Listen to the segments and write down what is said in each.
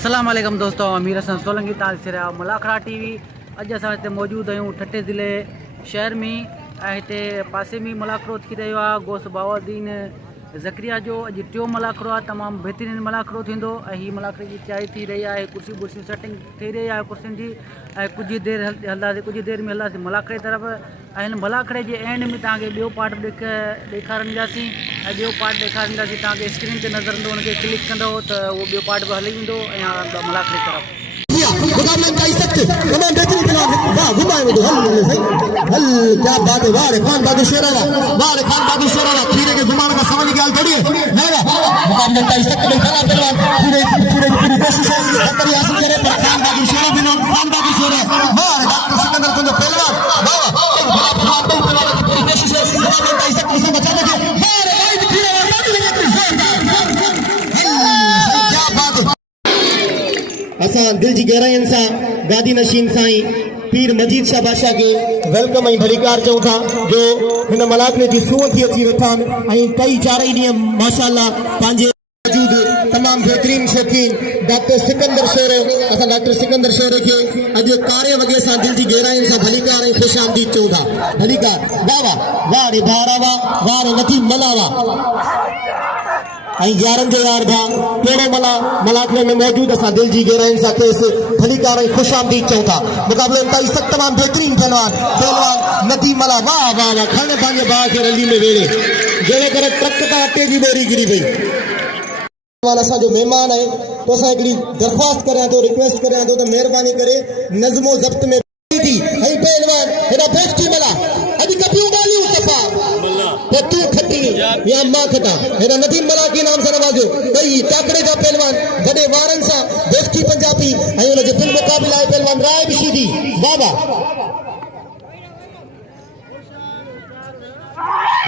अस्सलाम वालेकुम दोस्तों, अमीर हसन सोलंकी ताल मलाखड़ा टीवी। अज असां हिते मौजूद आहियूं ठठे ज़िले शहर में। हिते पासे में मलाखड़ो थी रहियो आहे गोस बाउद्दीन ज़करिया जो। अॼु टियों मलाखड़ो आहे, तमामु बहितरीन मलाखड़ो थींदो। ऐं हीअ मलाखड़े जी चाय थी रही आहे, कुर्सी वुर्सी सेटिंग थी रही आहे कुर्सियुनि जी। ऐं कुझु देरि हलंदासीं, कुझु देरि में हलंदासीं मलाखड़े तरफ़। ऐं हिन मलाखड़े जे एंड में तव्हांखे ॿियो पार्ट ॾेखारींदासीं। ऐं ॿियो पार्ट ॾेखारींदासीं तव्हांखे स्क्रीन ते नज़र ईंदो, हुनखे क्लिक कंदो त उहो ॿियो पार्ट बि हली वेंदो ऐं मलाखड़े तरफ़। मुकाबला का सख्त तमाम बेहतरीन खिलाफ वाह घुमाए वो हल सही हल क्या बात है। वाह खान बहादुर शेरावा, वाह खान बहादुर शेरावा खीरे के घुमाने का सवाल की हाल थोड़ी है। मुकाबला का सख्त में खिलाफ पहलवान पूरे पूरी कोशिश है डॉक्टर यासिन करे पर खान बहादुर शेरा भी खान बहादुर शेरा वाह डॉक्टर सिकंदर को पहलवान वाह पहलवान की पूरी कोशिश है मुकाबला का सख्त से बचाने के वाह राइट खीरे वाह क्या बात है। असां दिल जी गहराइयुनि सां गादी नशीन साईं पीर मजीद शाह बादशाह के वेलकम ऐं भलीकार चऊं था जो हिन मलाखड़े जी सूंह थी अची वेठा आहिनि। ऐं कई चारई ॾींहं माशाअल्लाह पंहिंजे मौजूद तमामु बहितरीन शौक़ीन डॉक्टर सिकंदर शेर, असां डॉक्टर सिकंदर शेर के अॼु कारे वॻे सां दिल जी गहराइयुनि सां भलीकार ऐं ख़ुशि आमदीद चऊं था। भलीकार वाह वाह वाह रे भारावा वाह रे नथी मलावा ऐं यारनि जो यार भा कहिड़ो मलाखड़े में मौजूद असां दिल जी गहराइयुनि सां खेसि भलीकार ऐं ख़ुशि आमदीद चऊं था। मुक़ाबले में सख़्त तमामु बहितरीन पहलवान नदी मला वाह वाह वाह खण पंहिंजे भाउ खे रली में वेड़े जहिड़े करे ट्रक तां अटे जी बोरी गिरी पई। असांजो महिमान आहे तो असां हिकिड़ी दरख़्वास्त करियां थो, रिक्वेस्ट करियां थो त महिरबानी करे नज़्मो ज़ब्त में थी ऐं पहलवान हेॾा बेइज़ती मला अॼु कपियूं ॻाल्हियूं सफ़ा तो तू खटी या मां खटा हेरा नदीम मला के नाम से नवाजो कई टाकड़े जा पहलवान बड़े वारन सा बेस्टी पंजाबी आयो ने बिल मुकाबला है पहलवान राय बिशीदी बाबा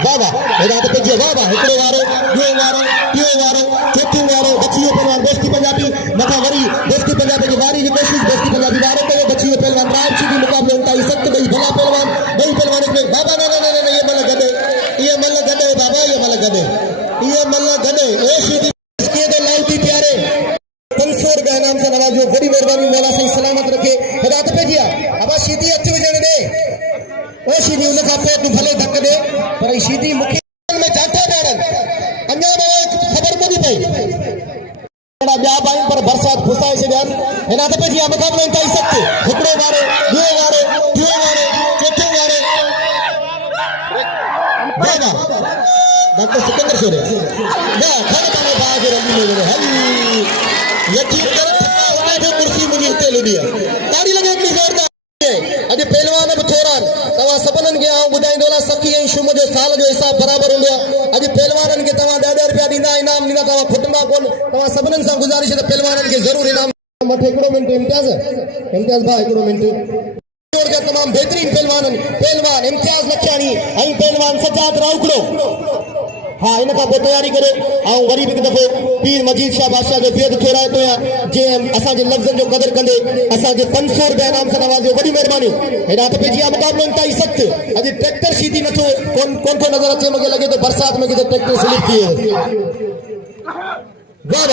बाबा हेरा तो पेजे बाबा एकड़ो वारो टियो वारो चौथो वारो बचियो पहलवान बेस्टी पंजाबी मथा वरी बेस्टी पंजाबी की वारी की कोशिश बेस्टी पंजाबी वारो पे बचियो पहलवान राय बिशीदी मुकाबले उनका सख्त भाई भला पहलवान एक बाबा ना ये मल गदे ये मल गदे बाबा ये मल गदे ए सीधी के दे लालती प्यारे 500 रुपया नाम से नवाजो बड़ी मेहरबानी मौला सही सलामत रखे हिदायत पे दिया अब सीधी अच्छे वजन दे ओ सीधी उन का पे तू भले धक दे पर सीधी मुखे में जाता बेरन अन्या खबर कोनी पई बड़ा ब्या बाइन पर बरसात फुसाए से जान हिदायत पे दिया मुकाबले में सकते हिकड़ो वारो दो वारो तीन वारो चौथो वारो बाबा डॉक्टर सिकंदर शेर वाह खड़े वाले बाग रंगी में वेड़े हल यकीन कर उन्हें जो कुर्सी मुझे हिते ले दिया ताड़ी लगे अपनी जोरदार अॼु पहलवान अब थोरान तवा सपनन के आऊं बुधाईंदोला सखी ऐं शुम जो साल जो हिसाब बराबर हुंदो अॼु पहलवानन के तवा 10 रुपया ॾींदा इनाम ॾींदा तवा खुटमा कोन तवा सबनन सां गुज़ारिश त पहलवानन के जरूर इनाम मथे हिकड़ो मिनट इम्तियाज भाई हिकड़ो मिनट तमाम बेहतरीन पहलवान इम्तियाज लखियानी ऐं पहलवान सजाद राउकड़ो हाँ इनका तैयारी करे आऊं वरी भी दफ़ो पीर मजीद शाह बादशाह जो बेद थोराए तो जे असा जे लफ्ज़न जो कदर कंदे असा जे 500 रुपया इनाम से नवाजो बड़ी मेहरबानी हेडा तो पेजी मुकाबलो इंतहाई सख्त अज ट्रैक्टर सीधी नथो कोन नजर अचे मूंखे लगे तो बरसात में किथे ट्रैक्टर स्लिप थी वाह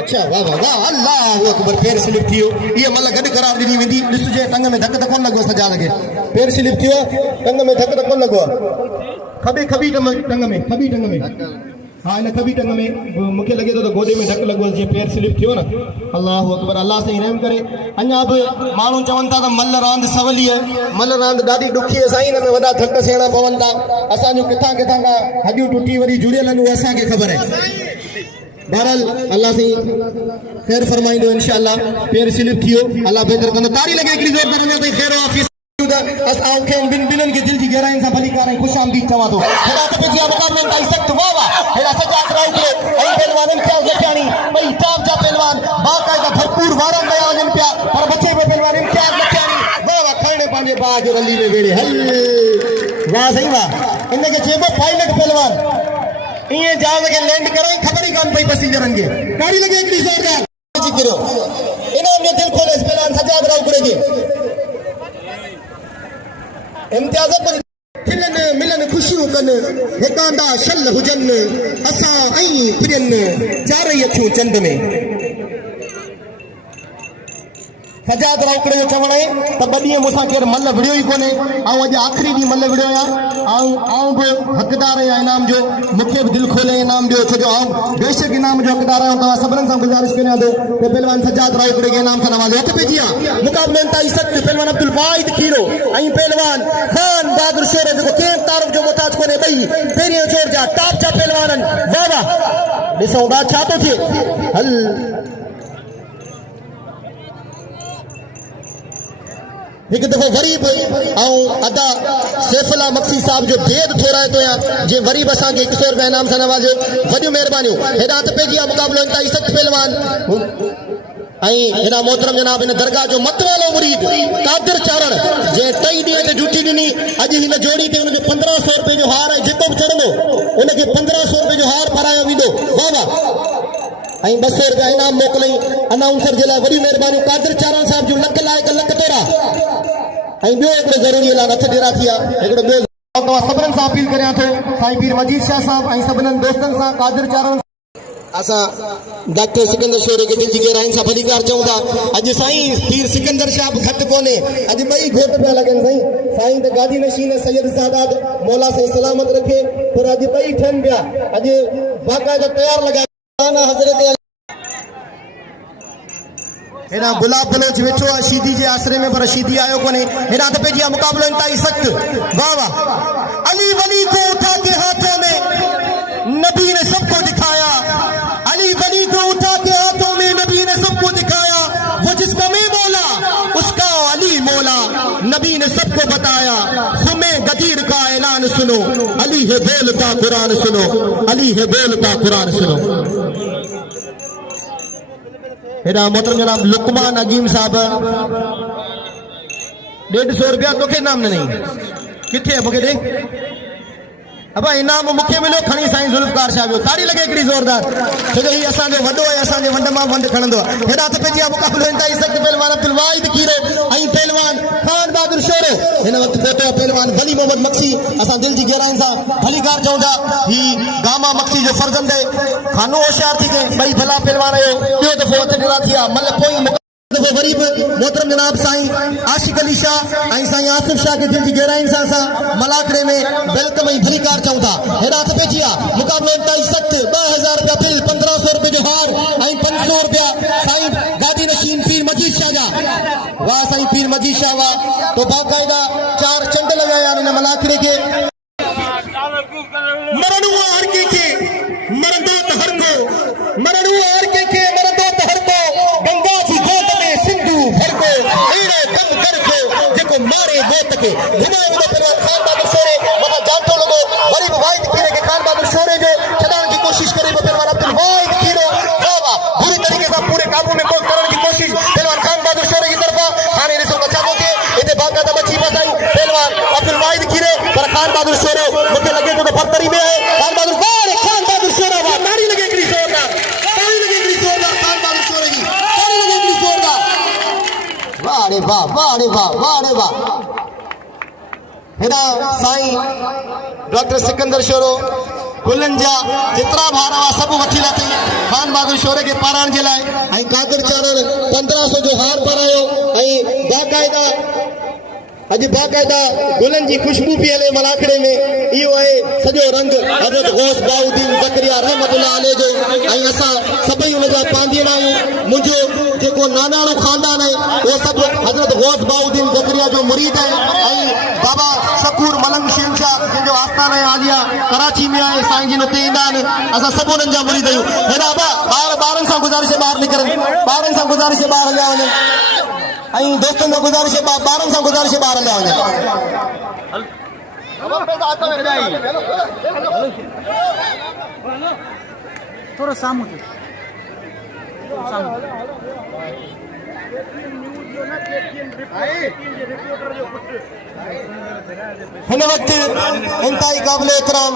अच्छा वाह वाह अल्लाह अकबर पेर स्लिप थियो ये मल गड करार दी वेंदी ॾिस जे टंग में धक त कोन लगो सजा लगे पेर स्लिप थियो टंग में धक त कोन लगो खबी टंग में हाँ इन खबी टंग में मुखे लगे तो गोदे में धक लगो जे पेर स्लिप थियो ना अल्लाह अकबर अल्लाह से रहम करे अन्या अब मानू चवन था मल रांद सवली है मल रांद ॾाढी ॾुखी है साईं में वडा धक सेणा पवन था असा जो किथा का हड्डियूं टूटी वरी जुड़ियल असा के खबर है बहरहाल अल्लाह से खैर फरमाइंदो इंशाअल्लाह पेर स्लिप थियो अल्लाह बेहतर कंदो तारी लगे एकड़ी जोरदार ने तई खैर ऑफिस अस आंखें बिन के दिल की गहराई से भली कर खुश आमदीद चवा तो हेडा तो पेजिया मुकाबले में सख्त वाह वाह हेडा सजा कराई के ऐ पहलवान इम्तियाज लखियानी भाई टाप जा पहलवान बाकायदा भरपूर वारन बयान इन प्या पर बच्चे पे पहलवान इम्तियाज लखियानी वाह वाह खड़े पांजे बाज रली में वेड़े हल वाह सही वाह इनके चेबो पायलट पहलवान ये जहाज के लैंड करो खबर ही कान पई पैसेंजरन के गाड़ी लगे एकड़ी जोरदार जिक्रो इनाम ने दिल खोले इस पहलवान सजाद राव करेगी इम्तियाज पर खिलन मिलन खुशियों कन हिकांदा शल हुजन असा आई फिरन चार अखियूं चंद में सजाद राउकड़े जो चवण है त ॿ ॾींहं मूंसां केरु मल विड़ियो ई कोन्हे ऐं अॼु आख़िरी ॾींहुं मल विड़ियो आहे ऐं बि हक़दार आहियां इनाम जो मूंखे बि दिलि खोले इनाम ॾियो छो जो बेशक इनाम जो हक़दार आहियां तव्हां सभिनीनि सां गुज़ारिश करियां थो त पहलवान सजाद राउकड़े खे इनाम सां नवाज़ो हथ पइजी आहे मुक़ाबले ताईं सख़्तु पहलवान अब्दुल वाहिद खीरो ऐं पहलवान खान बहादुर शेर जेको कंहिं तारीफ़ जो मुहताज कोन्हे ॿई पहिरियों जोर जा टॉप जा पहलवाननि वाह वाह ॾिसूं था छा थो थिए हल एक दफ़ो वरी अदा सैफुल्ला मक्सी साहब जो भेद थोराए तो जे वरी असांखे 100 रुपया इनाम सां नवाज़ो वॾियूं महिरबानियूं हेॾा हथ पइजी आहे मुक़ाबलो इंतहाई सख़्तु पहलवान हेॾा मोहतरम जनाब इन दरगाह जो मतवालो मुरीद कादिर चारण जे 3 ॾींहं ते ड्यूटी ॾिनी अॼु हिन जोड़ी ते हुनजो 1500 रुपए जो हार आहे जेको बि चढ़ंदो उनखे 1500 रुपए जो हार पारायो वेंदो वाह वाह 200 रुपया इनाम मोकिलई अनाउंसर जे लाइ वॾी महिरबानियूं कादिर चारण साहब जूं लख लाइक लख तोड़ा ॿियो हिकिड़ो ज़रूरी ऐलान हथ ॾेरा थी आहे हिकिड़ो ॿियो तव्हां सभिनीनि सां अपील करियां थो साईं पीर मजीद शाह साहब ऐं सभिनीनि दोस्तनि सां कादिर चारण असां डॉक्टर सिकंदर शोरे खे दिलि जी गहराइनि सां भलीकार चऊं था अॼु साईं पीर सिकंदर शाह बि घटि कोन्हे अॼु ॿई घोट पिया लॻनि साईं त गादी नशीन सैयद सादात मौला साईं सलामत रखे पर अॼु ॿई थियनि पिया अॼु बाक़ाइदा तयारु लॻा हज़रत हेॾा गुलाब बलोच वेठो आहे शीदी जे आसरे में पर शीदी आयो कोन्हे हेॾा त पइजी आहे मुक़ाबलो इंतहाई सख़्तु वाह वाह अली वली को उठा के हाथों में नबी ने सबको दिखाया अली वली को उठा के हाथों में नबी ने सबको दिखाया वो जिसका मैं मौला उसका अली मौला नबी ने सबको बताया हुमे गदीर का ऐलान सुनो अली है बोलता कुरान सुनो अली है बोलता कुरान सुनो हेॾा मोहतरम जनाब लुकमान अगीम साहब 150 रुपया तोखे इनाम ॾिनई किथे मूंखे ॾे अबा इनाम मूंखे मिलियो खणी साईं ज़ुल्फ़कार शाह वियो ताड़ी लॻे हिकिड़ी ज़ोरदार छो जो हीउ असांजो वॾो आहे असांजे वंड मां वंड खणंदो आहे हेॾा त पइजी आहे मुक़ाबलो इंतहाई सख़्तु पहलवान अब्दुल वाहिद खीरो ऐं पहलवान खान बहादुर शोरो हिन वक़्तु पहुतो आहे पहलवान वली मोहम्मद मक्सी असां दिलि जी गहराइनि सां भलीकार चऊं था ही गामा मक्सी जो फर्ज़ंद खानो होशियार थी के ॿई भला पहलवान आयो ॿियो दफ़ो हथ ॾिना थी आहे मल पोइ दफ़ो वरी बि मोहतरम जनाब साईं आशिक अली शाह ऐं साईं आसिफ शाह खे दिलि जी गहराइनि सां असां मलाकड़े में वेलकम ऐं भलीकार चऊं था हेॾा हथ पइजी आहे मुक़ाबलो इंतहाई सख़्तु 2000 रुपया बिल 1500 रुपए जो हार ऐं 500 रुपया साईं गादी नशीन पीर मजीद शाह जा वाह साईं पीर मजीद शाह वाह तो बाक़ाइदा 4 चंड लॻाया आहिनि हिन मलाकड़े खे मरणो हर कंहिंखे मरंदो त हर को मरणो हर कंहिंखे मरंदो त हर को गंगा जी गोद में सिंधु भर को अहिड़ो कमु कर को जेको मारे मौत खे घुमाए वेंदो पहलवान खान बहादुर शोरे मथां जानठो लॻो वरी बि वाहिद खीरे खे खान बहादुर शोरे जो छॾाइण जी कोशिशि करे पहलवान अब्दुल वाहिद खीरो वाह वाह पूरी तरीक़े सां पूरे काबू में करण की कोशिशि पहलवान खान बहादुर शोरे की तरफ़ा हाणे ॾिसो त छा थो थिए हिते बाक़ाइदा मची फसाई पहलवान अब्दुल वाहिद खीरे पर खान बहादुर शोरो मूंखे लॻे थो त बरतरी में आहे खान बहादुर खान बहादुर शोरा वाह ताड़ी लॻे हिकिड़ी ज़ोरदार ताड़ी लॻे हिकिड़ी ज़ोरदार खान बहादुर शोरे जी ताड़ी लॻे हिकिड़ी ज़ोरदार वाह रे वाह वाह रे वाह वाह रे वाह हेॾा साईं डॉक्टर सिकंदर शोरो गुलनि जा जेतिरा भार हुआ सभु वठी लाथई खान बहादुर शोरे खे पाराइण जे लाइ ऐं कादिर चारण 1500 जो हार पारायो ऐं बाक़ाइदा अॼु बाक़ाइदा गुलनि जी खुशबू पई हले मलाखड़े में इहो आहे सॼो रंग हज़रत गौस बाउद्दीन ज़करिया रहमतुल्लाह अलैह जो ऐं असां सभई हुन जा पांधीन आहियूं मुंहिंजो जेको नानाणो ख़ानदान आहे उहो सभु हज़रत गौस बाउद्दीन ज़करिया जो मुरीद आहे ऐं बाबा शकूर मलंग शहंशाह जंहिंजो आस्थान आहे आलिया कराची में आहे साईं जिन उते ईंदा आहिनि असां सभु हुननि जा मुरीद आहियूं हेॾा ॿारनि सां गुज़ारिश ॿाहिरि निकिरनि ॿारनि सां गुज़ारिश ॿाहिरि हलिया वञनि ऐं दोस्तनि सां गुज़ारिश ॿारनि सां गुज़ारिश ॿाहिरि हलिया वञनि थोरो साम्हूं हिन वक़्तु इंतहाई क़ाबिले इकराम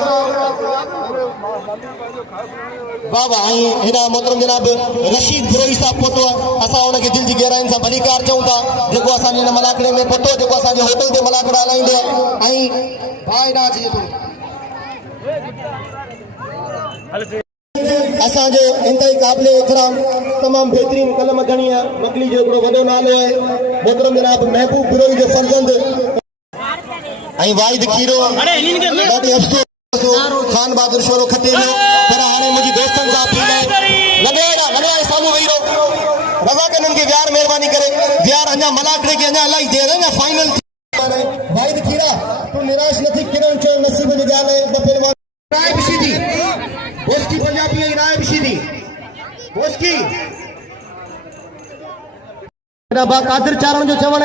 वाह वाह ऐं हेॾा मोहतरम जनाब रशीद गिरोही साहब पहुतो आहे असां हुनखे दिलि जी गहराइनि सां भलीकार चऊं था जेको असांजे हिन मलाकड़े में पहुतो जेको असांजे होटल ते मलाकड़ा हलाईंदो आहे ऐं भाउ हेॾा अचे असांजो इंतहाई क़ाबिल इकराम तमाम बेहतरीन कलम खणी आहे मकली जो हिकिड़ो वॾो नालो आहे मोहतरम जनाब महबूब बिरोई जो फर्ज़ंद ऐं वाहिद खीरो ॾाढी अफ़सोस खान बहादुर शोरो खटे वियो पर हाणे मुंहिंजी दोस्तनि सां अपील आहे नवे साम्हूं वेही रहो रज़ा कननि खे विहार महिरबानी करे विहार अञा मलाकड़े खे अञा इलाही देर आहे फाइनल वाहिद खीरा तूं निराश न थी किरण चयो नसीब जी ॻाल्हि आहे ॿ पहिलवान राय बिशीदी बोस्की पंजाबी ऐं राय बिशीदी बोस्की बा कादिर चारण जो चवण आहे